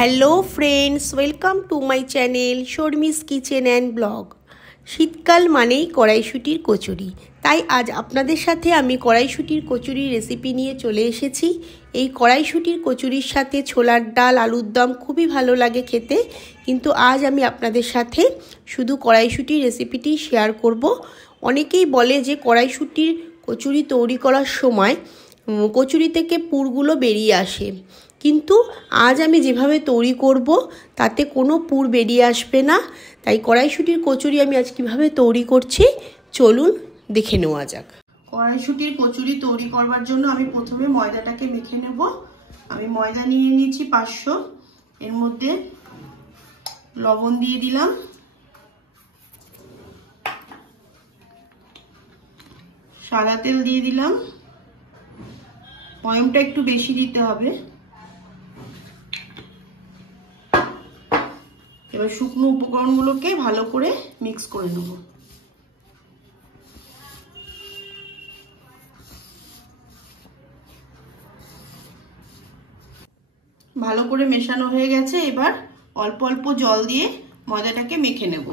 Hello friends, welcome to my channel Sharmi's kitchen and blog. শীতকাল মানেই কড়াইশুঁটির কচুরি, তাই আজ আপনাদের সাথে আমি কড়াইশুঁটির কচুরির রেসিপি নিয়ে চলে এসেছি। এই কড়াইশুঁটির কচুরির সাথে ছোলার ডাল, আলুর দম খুবই ভালো লাগে খেতে, কিন্তু আজ আমি আপনাদের সাথে শুধু কড়াইশুঁটির রেসিপিটি শেয়ার করব। অনেকেই বলে যে কড়াইশুঁটির কচুরি তৈরি করার সময় কচুরি থেকে পুরগুলো বেরিয়ে আসে, কিন্তু আজ আমি যেভাবে তৈরি করব তাতে কোনো পুর বেরিয়ে আসবে না। তাই কড়াইশুঁটির কচুরি আমি আজ কীভাবে তৈরি করছি চলুন দেখে নেওয়া যাক। কড়াইশুঁটির কচুরি তৈরি করবার জন্য আমি প্রথমে ময়দাটাকে মেখে নেব। আমি ময়দা নিয়ে নিয়েছি 500, এর মধ্যে লবণ দিয়ে দিলাম, সাদা তেল দিয়ে দিলাম, ময়মটা একটু বেশি দিতে হবে। এবার শুকনো উপকরণগুলোকে ভালো করে মিক্স করে নেব। ভালো করে মেশানো হয়ে গেছে, এবার অল্প অল্প জল দিয়ে ময়দাটাকে মেখে নেব।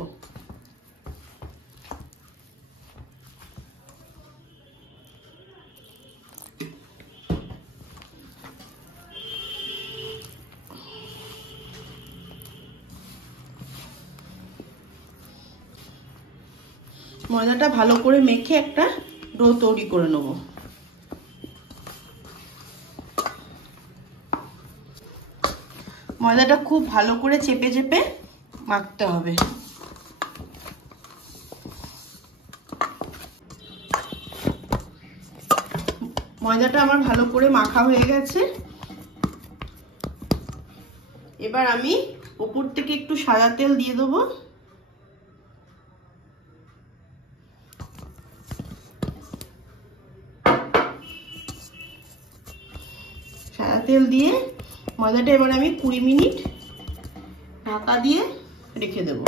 ময়দাটা ভালো করে মেখে একটা ডো তৈরি করে নেব। ময়দাটা খুব ভালো করে চেপে চেপে মাখতে হবে। ময়দাটা আমার ভালো করে মাখা হয়ে গেছে। এবার আমি উপর থেকে একটু সাদা তেল দিয়ে দেবো। সাদা তেল দিয়ে ময়দাটা এবার আমি 20 মিনিট ঢাকা দিয়ে রেখে দেব।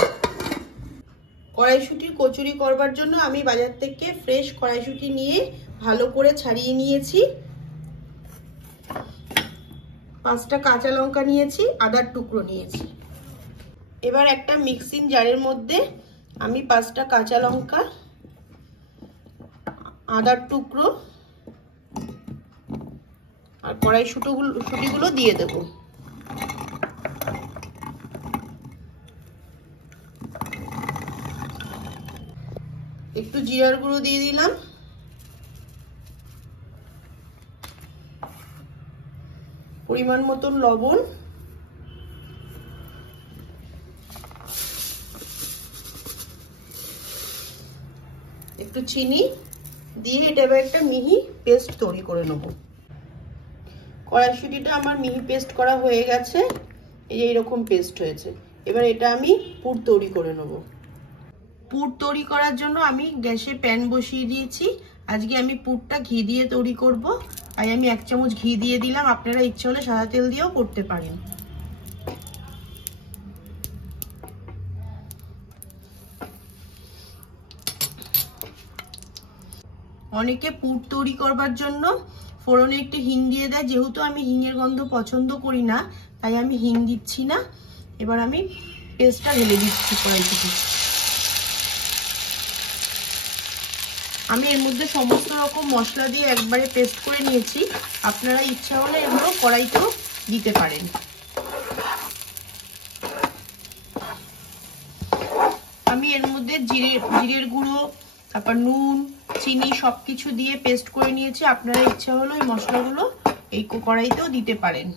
কড়াইশুঁটির কচুরি করবার জন্য আমি বাজার থেকে ফ্রেশ কড়াইশুঁটি নিয়ে ভালো করে ছাড়িয়ে নিয়েছি। 5টা কাঁচা লঙ্কা নিয়েছি, আদার টুকরো নিয়েছি। এবার একটা মিক্সিং জারের মধ্যে আমি 5টা কাঁচা লঙ্কা, আদার টুকরো আর কড়াইশুঁটিগুলো দিয়ে দেব। একটু জিরার গুঁড়ো দিয়ে দিলাম, পরিমাণ মতন লবণ, একটু চিনি দিয়ে এটা এবার একটা মিহি পেস্ট তৈরি করে নেব। কড়াইশুঁটিটা আমার মিহি পেস্ট করা হয়ে গেছে, এইরকম পেস্ট হয়েছে। এবার এটা আমি পুর তৈরি করে নেব। পুর তৈরি করার জন্য আমি গ্যাসে প্যান বসিয়ে দিয়েছি। আজকে আমি পুরটা ঘি দিয়ে তৈরি করব, তাই আমি 1 চামচ ঘি দিয়ে দিলাম। আপনারা ইচ্ছে হলে সাদা তেল দিয়েও করতে পারেন। অনেকে পুর তৈরি করবার জন্য ফোড়নে একটু হিং দিয়ে দেয়, যেহেতু আমি হিঙের গন্ধ পছন্দ করি না তাই আমি হিং দিচ্ছি না। এবার আমি পেস্টটা ঢেলে দিচ্ছি কড়াইতে। আমি এর মধ্যে সমস্ত রকম মশলা দিয়ে একবারে পেস্ট করে নিয়েছি। আপনারা ইচ্ছা হলে এগুলো কড়াইতেও দিতে পারেন। আমি এর মধ্যে জিরের গুঁড়ো, তারপর নুন, চিনি সবকিছু দিয়ে পেস্ট করে নিয়েছি। আপনারা ইচ্ছা হলে এই মশলাগুলো এই কড়াইতেও দিতে পারেন।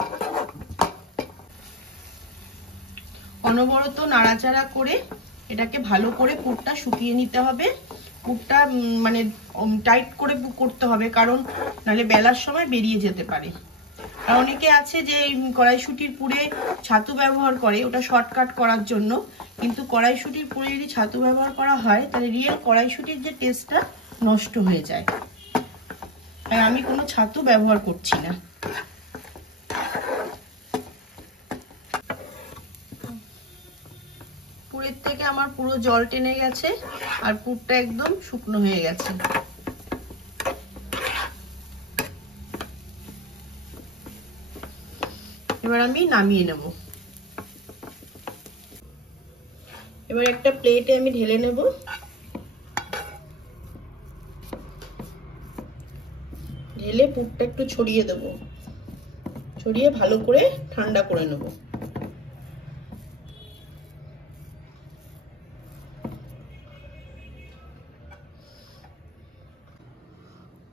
অনবরত নাড়াচাড়া করে এটাকে ভালো করে পুরটা শুকিয়ে নিতে হবে। পুরটা মানে টাইট করে করতে হবে, কারণ নাহলে বেলার সময় বেরিয়ে যেতে পারে। আর অনেকে আছে যে কড়াইশুঁটির পুরে ছাতু ব্যবহার করে, ওটা শর্টকাট করার জন্য, কিন্তু কড়াইশুঁটির পুরে যদি ছাতু ব্যবহার করা হয় তাহলে রিয়েল কড়াইশুঁটির যে টেস্টটা নষ্ট হয়ে যায়। আর আমি কোনো ছাতু ব্যবহার করছি না। পুরের থেকে আমার পুরো জল টেনে গেছে আর পুরটা একদম শুকনো হয়ে গেছে। এবার আমি নামিয়ে নেব। এবার একটা প্লেটে আমি ঢেলে নেব। ঢেলে পুরটা একটু ছড়িয়ে দেব, ছড়িয়ে ভালো করে ঠান্ডা করে নেব।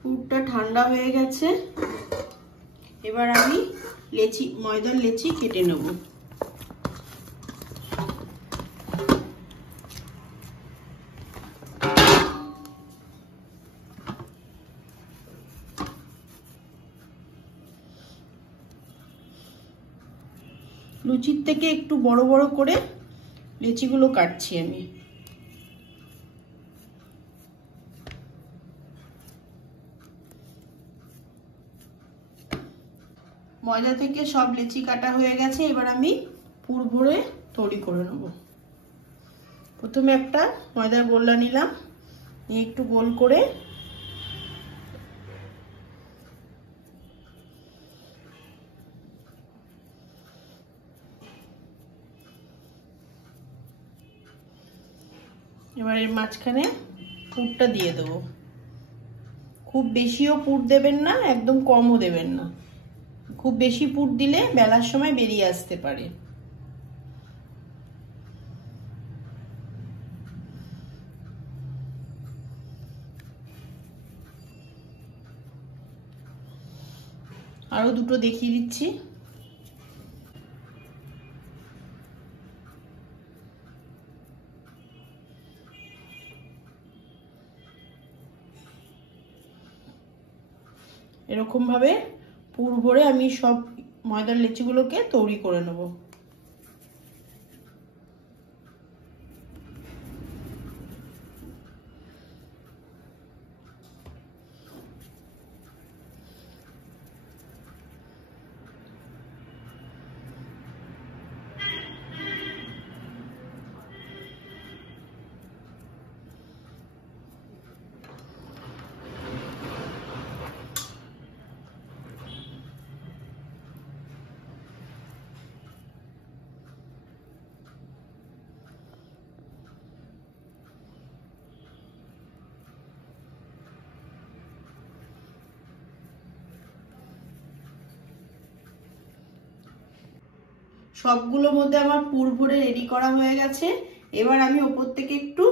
পুরটা ঠান্ডা হয়ে গেছে। এবার আমি ময়দার লেচি কেটে নেব। লুচির থেকে একটু বড় বড় করে লেচিগুলো কাটছি আমি। ময়দা থেকে সব লেচি কাটা হয়ে গেছে। এবার আমি পুর ভরে তৈরি করে নেব। প্রথমে একটা ময়দার গোলা নিলাম, নিয়ে একটু গোল করে এবার এর মাঝখানে পুরটা দিয়ে দেবো। খুব বেশিও পুর দেবেন না, একদম কমও দেবেন না। খুব বেশি পুর দিলে বেলার সময় বেরিয়ে আসতে পারে। আরো দুটো দেখিয়ে দিচ্ছি। এরকম ভাবে পুর ভরে আমি সব ময়দার লেচিগুলোকে তৈরি করে নেব। সবগুলোর মধ্যে আমার পুর ভরে রেডি করা হয়ে গেছে। এবার আমি ওপর থেকে একটু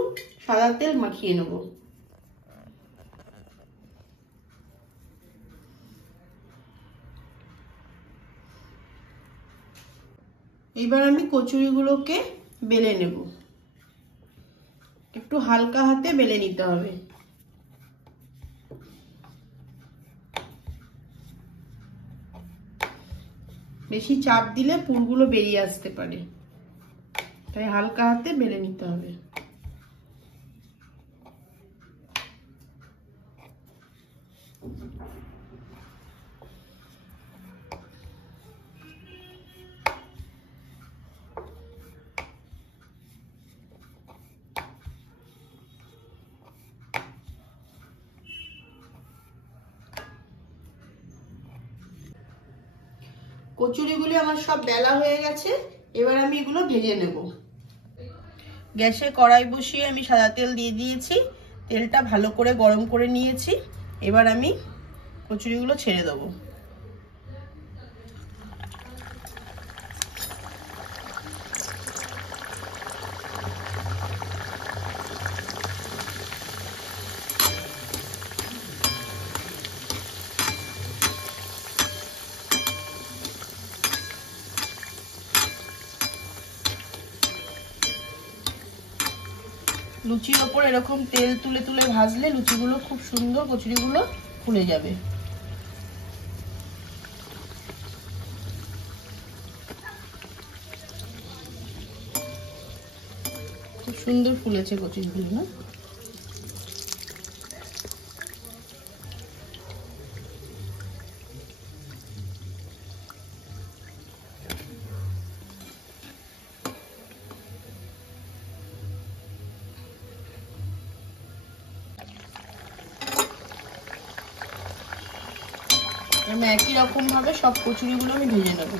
সাদা তেল মাখিয়ে নেব। এবার আমি কচুরিগুলোকে বেলে নেব। একটু হালকা হাতে বেলে নিতে হবে। বেশি চাপ দিলে পুরগুলো বেরিয়ে আসতে পারে, তাই হালকা হাতে বেলে নিতে হবে। কচুরিগুলি আমার সব বেলা হয়ে গেছে। এবার আমি এগুলো ভেজে নেব। গ্যাসে কড়াই বসিয়ে আমি সাদা তেল দিয়ে দিয়েছি। তেলটা ভালো করে গরম করে নিয়েছি। এবার আমি কচুরিগুলো ছেড়ে দেবো। লুচির ওপর এরকম তেল তুলে তুলে ভাজলে লুচিগুলো খুব সুন্দর, কচুরিগুলো ফুলে যাবে। খুব সুন্দর ফুলেছে কচুরিগুলো না? আমি একই রকম ভাবে সব কচুরিগুলো আমি ভেজে নেব।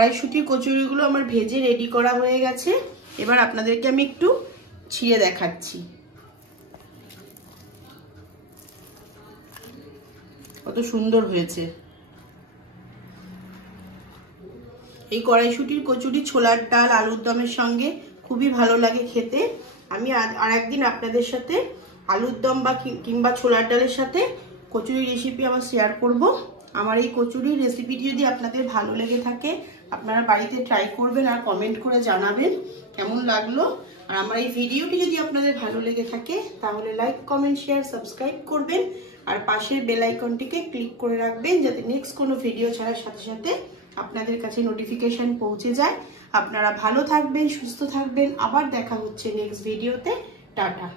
কড়াইশুঁটির কচুরিগুলো আমার ভেজে রেডি করা হয়ে গেছে। এবার আপনাদেরকে আমি একটু ছিঁড়ে দেখাচ্ছি কত সুন্দর হয়েছে। এই কড়াইশুঁটির কচুরি ছোলার ডাল আলুর দমের সঙ্গে খুবই ভালো লাগে খেতে। আমি আর একদিন আপনাদের সাথে আলুর দম বা কিংবা ছোলার ডালের সাথে কচুরি রেসিপি আবার শেয়ার করব। আমার এই কচুরির রেসিপিটি যদি আপনাদের ভালো লেগে থাকে আপনারা বাড়িতে ট্রাই করবেন আর কমেন্ট করে জানাবেন কেমন লাগলো। আর আমার এই ভিডিওটি যদি আপনাদের ভালো লেগে থাকে তাহলে লাইক কমেন্ট শেয়ার সাবস্ক্রাইব করবেন আর পাশের বেল আইকনটিকে ক্লিক করে রাখবেন যাতে নেক্সট কোনো ভিডিও ছাড়ার সাথে সাথে আপনাদের কাছে নোটিফিকেশন পৌঁছে যায়। আপনারা ভালো থাকবেন, সুস্থ থাকবেন। আবার দেখা হচ্ছে নেক্সট ভিডিওতে। টাটা।